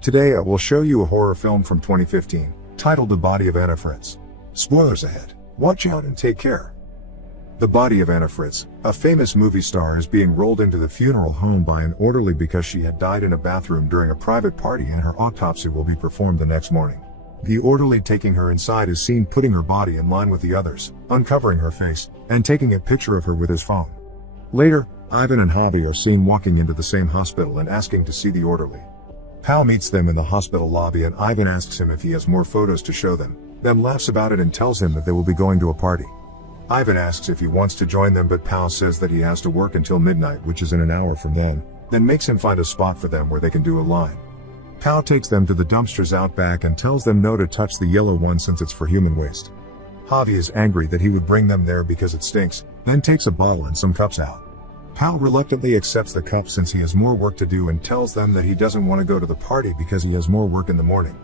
Today I will show you a horror film from 2015, titled The Body of Anna Fritz. Spoilers ahead. Watch out and take care. The body of Anna Fritz, a famous movie star, is being rolled into the funeral home by an orderly because she had died in a bathroom during a private party and her autopsy will be performed the next morning. The orderly taking her inside is seen putting her body in line with the others, uncovering her face, and taking a picture of her with his phone. Later, Ivan and Javi are seen walking into the same hospital and asking to see the orderly. Pal meets them in the hospital lobby and Ivan asks him if he has more photos to show them, then laughs about it and tells him that they will be going to a party. Ivan asks if he wants to join them, but Pal says that he has to work until midnight, which is in an hour from then makes him find a spot for them where they can do a line. Pal takes them to the dumpsters out back and tells them no to touch the yellow one since it's for human waste. Javi is angry that he would bring them there because it stinks, then takes a bottle and some cups out. Pal reluctantly accepts the cup since he has more work to do and tells them that he doesn't want to go to the party because he has more work in the morning.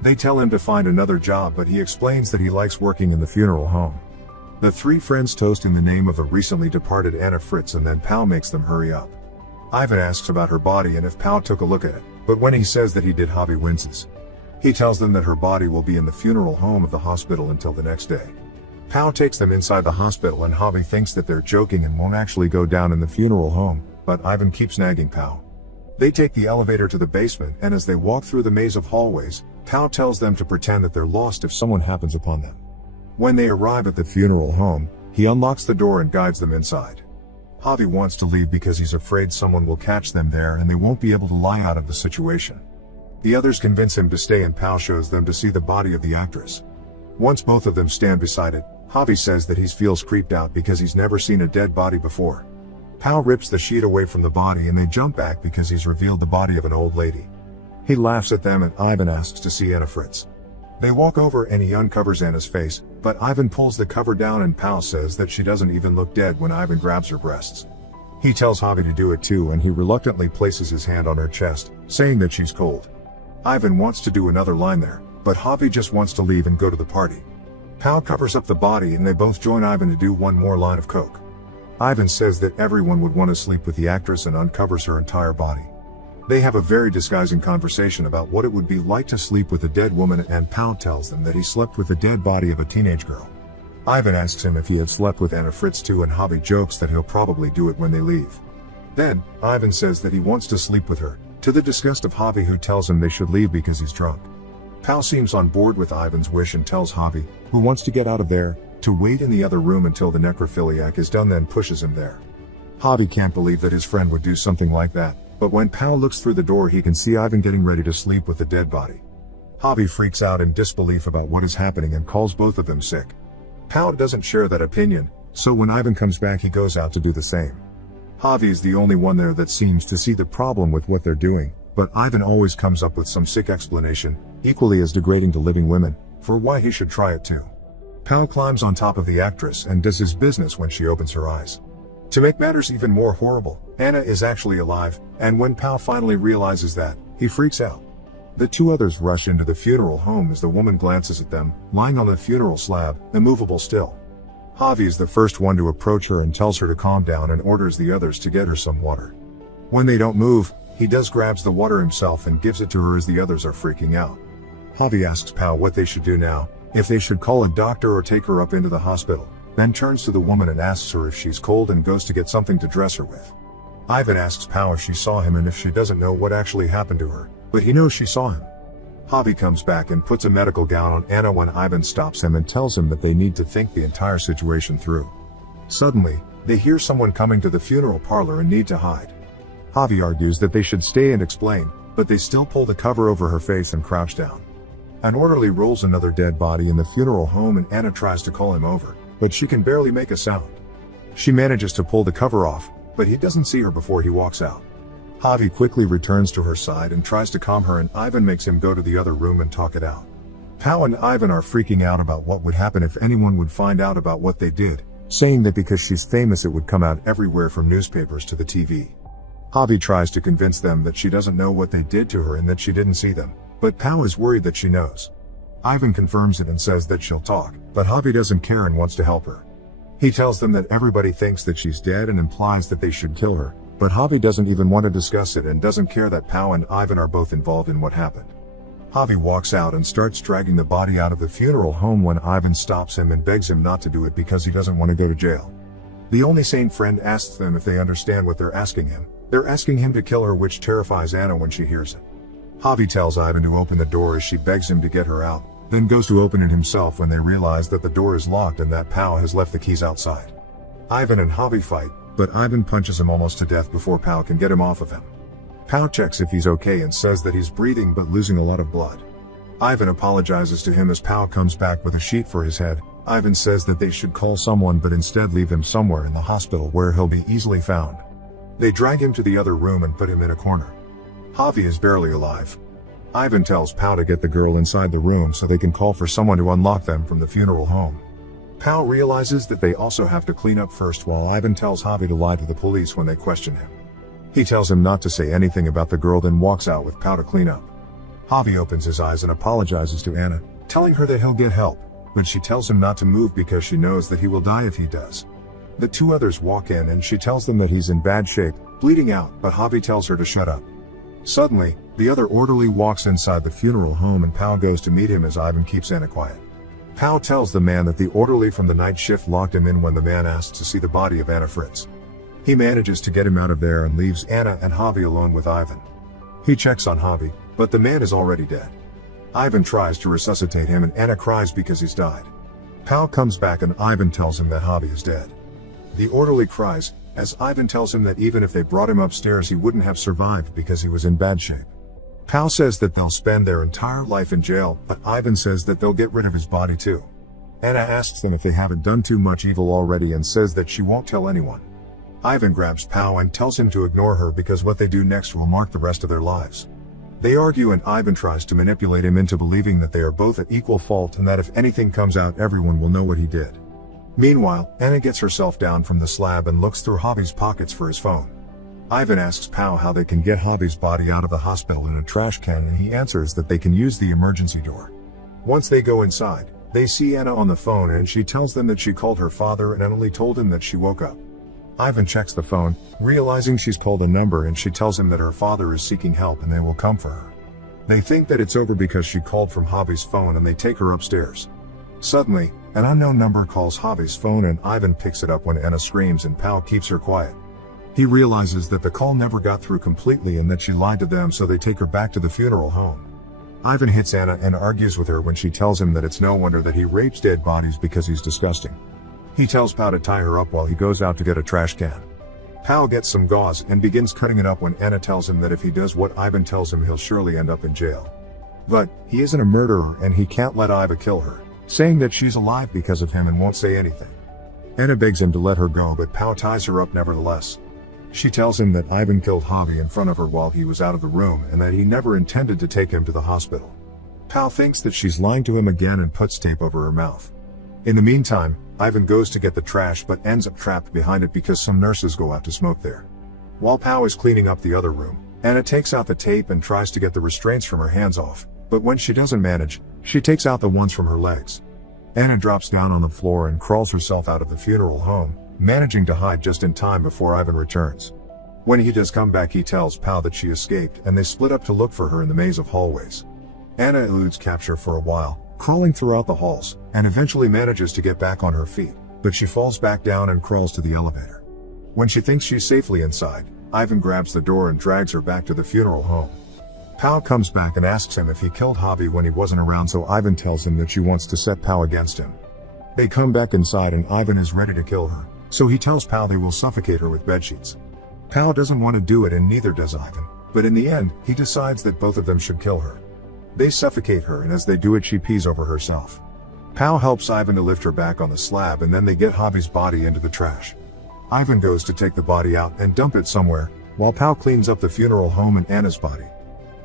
They tell him to find another job, but he explains that he likes working in the funeral home. The three friends toast in the name of a recently departed Anna Fritz and then Pal makes them hurry up. Ivan asks about her body and if Pal took a look at it, but when he says that he did, Javi winces. He tells them that her body will be in the funeral home of the hospital until the next day. Pal takes them inside the hospital and Javi thinks that they're joking and won't actually go down in the funeral home, but Ivan keeps nagging Pal. They take the elevator to the basement and as they walk through the maze of hallways, Pal tells them to pretend that they're lost if someone happens upon them. When they arrive at the funeral home, he unlocks the door and guides them inside. Javi wants to leave because he's afraid someone will catch them there and they won't be able to lie out of the situation. The others convince him to stay and Pal shows them to see the body of the actress. Once both of them stand beside it, Javi says that he feels creeped out because he's never seen a dead body before. Pal rips the sheet away from the body and they jump back because he's revealed the body of an old lady. He laughs at them and Ivan asks to see Anna Fritz. They walk over and he uncovers Anna's face, but Ivan pulls the cover down and Pal says that she doesn't even look dead when Ivan grabs her breasts. He tells Javi to do it too and he reluctantly places his hand on her chest, saying that she's cold. Ivan wants to do another line there, but Javi just wants to leave and go to the party. Pal covers up the body and they both join Ivan to do one more line of coke. Ivan says that everyone would want to sleep with the actress and uncovers her entire body. They have a very disguising conversation about what it would be like to sleep with a dead woman and Pal tells them that he slept with the dead body of a teenage girl. Ivan asks him if he had slept with Anna Fritz too and Javi jokes that he'll probably do it when they leave. Then, Ivan says that he wants to sleep with her, to the disgust of Javi who tells him they should leave because he's drunk. Pal seems on board with Ivan's wish and tells Javi, who wants to get out of there, to wait in the other room until the necrophiliac is done, then pushes him there. Javi can't believe that his friend would do something like that, but when Pal looks through the door he can see Ivan getting ready to sleep with the dead body. Javi freaks out in disbelief about what is happening and calls both of them sick. Pal doesn't share that opinion, so when Ivan comes back he goes out to do the same. Javi is the only one there that seems to see the problem with what they're doing, but Ivan always comes up with some sick explanation, equally as degrading to living women, for why he should try it too. Pal climbs on top of the actress and does his business when she opens her eyes. To make matters even more horrible, Anna is actually alive, and when Pal finally realizes that, he freaks out. The two others rush into the funeral home as the woman glances at them, lying on the funeral slab, immovable still. Javi is the first one to approach her and tells her to calm down and orders the others to get her some water. When they don't move, he grabs the water himself and gives it to her as the others are freaking out. Javi asks Pal what they should do now, if they should call a doctor or take her up into the hospital, then turns to the woman and asks her if she's cold and goes to get something to dress her with. Ivan asks Pal if she saw him and if she doesn't know what actually happened to her, but he knows she saw him. Javi comes back and puts a medical gown on Anna when Ivan stops him and tells him that they need to think the entire situation through. Suddenly, they hear someone coming to the funeral parlor and need to hide. Javi argues that they should stay and explain, but they still pull the cover over her face and crouch down. An orderly rolls another dead body in the funeral home and Anna tries to call him over, but she can barely make a sound. She manages to pull the cover off, but he doesn't see her before he walks out. Javi quickly returns to her side and tries to calm her and Ivan makes him go to the other room and talk it out. Pal and Ivan are freaking out about what would happen if anyone would find out about what they did, saying that because she's famous it would come out everywhere from newspapers to the TV. Javi tries to convince them that she doesn't know what they did to her and that she didn't see them, but Pal is worried that she knows. Ivan confirms it and says that she'll talk, but Javi doesn't care and wants to help her. He tells them that everybody thinks that she's dead and implies that they should kill her, But Javi doesn't even want to discuss it and doesn't care that Pau and Ivan are both involved in what happened. Javi walks out and starts dragging the body out of the funeral home when Ivan stops him and begs him not to do it because he doesn't want to go to jail. The only sane friend asks them if they understand what they're asking him. They're asking him to kill her, which terrifies Anna when she hears it. Javi tells Ivan to open the door as she begs him to get her out, then goes to open it himself when they realize that the door is locked and that Pau has left the keys outside. Ivan and Javi fight, but Ivan punches him almost to death before Pau can get him off of him. Pau checks if he's okay and says that he's breathing but losing a lot of blood. Ivan apologizes to him as Pau comes back with a sheet for his head. Ivan says that they should call someone but instead leave him somewhere in the hospital where he'll be easily found. They drag him to the other room and put him in a corner. Javi is barely alive. Ivan tells Pau to get the girl inside the room so they can call for someone to unlock them from the funeral home. Pau realizes that they also have to clean up first while Ivan tells Javi to lie to the police when they question him. He tells him not to say anything about the girl, then walks out with Pau to clean up. Javi opens his eyes and apologizes to Anna, telling her that he'll get help, but she tells him not to move because she knows that he will die if he does. The two others walk in and she tells them that he's in bad shape, bleeding out, but Javi tells her to shut up. Suddenly, the other orderly walks inside the funeral home and Pau goes to meet him as Ivan keeps Anna quiet. Pau tells the man that the orderly from the night shift locked him in when the man asks to see the body of Anna Fritz. He manages to get him out of there and leaves Anna and Javi alone with Ivan. He checks on Javi, but the man is already dead. Ivan tries to resuscitate him and Anna cries because he's died. Pau comes back and Ivan tells him that Javi is dead. The orderly cries, as Ivan tells him that even if they brought him upstairs he wouldn't have survived because he was in bad shape. Pau says that they'll spend their entire life in jail, but Ivan says that they'll get rid of his body too. Anna asks them if they haven't done too much evil already and says that she won't tell anyone. Ivan grabs Pau and tells him to ignore her because what they do next will mark the rest of their lives. They argue and Ivan tries to manipulate him into believing that they are both at equal fault and that if anything comes out everyone will know what he did. Meanwhile, Anna gets herself down from the slab and looks through Javi's pockets for his phone. Ivan asks Pau how they can get Javi's body out of the hospital in a trash can and he answers that they can use the emergency door. Once they go inside, they see Anna on the phone and she tells them that she called her father and only told him that she woke up. Ivan checks the phone, realizing she's called a number and she tells him that her father is seeking help and they will come for her. They think that it's over because she called from Javi's phone and they take her upstairs. Suddenly, an unknown number calls Javi's phone and Ivan picks it up when Anna screams and Pau keeps her quiet. He realizes that the call never got through completely and that she lied to them, so they take her back to the funeral home. Ivan hits Anna and argues with her when she tells him that it's no wonder that he rapes dead bodies because he's disgusting. He tells Pau to tie her up while he goes out to get a trash can. Pau gets some gauze and begins cutting it up when Anna tells him that if he does what Ivan tells him he'll surely end up in jail. But, he isn't a murderer and he can't let Iva kill her, saying that she's alive because of him and won't say anything. Anna begs him to let her go but Pau ties her up nevertheless. She tells him that Ivan killed Javi in front of her while he was out of the room and that he never intended to take him to the hospital. Pau thinks that she's lying to him again and puts tape over her mouth. In the meantime, Ivan goes to get the trash but ends up trapped behind it because some nurses go out to smoke there. While Pau is cleaning up the other room, Anna takes out the tape and tries to get the restraints from her hands off, but when she doesn't manage, she takes out the ones from her legs. Anna drops down on the floor and crawls herself out of the funeral home, managing to hide just in time before Ivan returns. When he does come back he tells Pau that she escaped and they split up to look for her in the maze of hallways. Anna eludes capture for a while, crawling throughout the halls, and eventually manages to get back on her feet, but she falls back down and crawls to the elevator. When she thinks she's safely inside, Ivan grabs the door and drags her back to the funeral home. Pau comes back and asks him if he killed Javi when he wasn't around, so Ivan tells him that she wants to set Pau against him. They come back inside and Ivan is ready to kill her, so he tells Pau they will suffocate her with bedsheets. Pau doesn't want to do it and neither does Ivan, but in the end, he decides that both of them should kill her. They suffocate her and as they do it she pees over herself. Pau helps Ivan to lift her back on the slab and then they get Javi's body into the trash. Ivan goes to take the body out and dump it somewhere, while Pau cleans up the funeral home and Anna's body.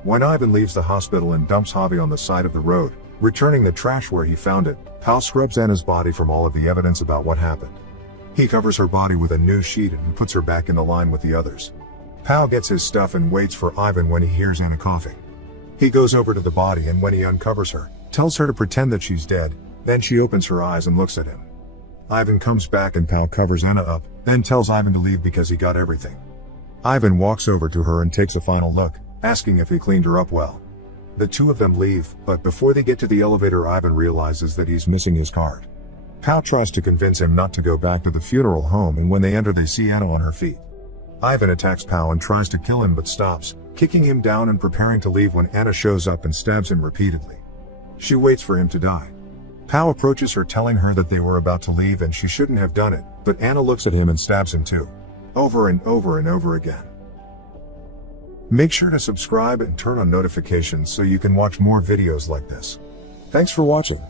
When Ivan leaves the hospital and dumps Javi on the side of the road, returning the trash where he found it, Pau scrubs Anna's body from all of the evidence about what happened. He covers her body with a new sheet and puts her back in the line with the others. Pau gets his stuff and waits for Ivan when he hears Anna coughing. He goes over to the body and when he uncovers her, tells her to pretend that she's dead, then she opens her eyes and looks at him. Ivan comes back and Pau covers Anna up, then tells Ivan to leave because he got everything. Ivan walks over to her and takes a final look, asking if he cleaned her up well. The two of them leave, but before they get to the elevator, Ivan realizes that he's missing his card. Pao tries to convince him not to go back to the funeral home, and when they enter they see Anna on her feet. Ivan attacks Pao and tries to kill him but stops, kicking him down and preparing to leave when Anna shows up and stabs him repeatedly. She waits for him to die. Pao approaches her, telling her that they were about to leave and she shouldn't have done it, but Anna looks at him and stabs him too. Over and over and over again. Make sure to subscribe and turn on notifications so you can watch more videos like this. Thanks for watching.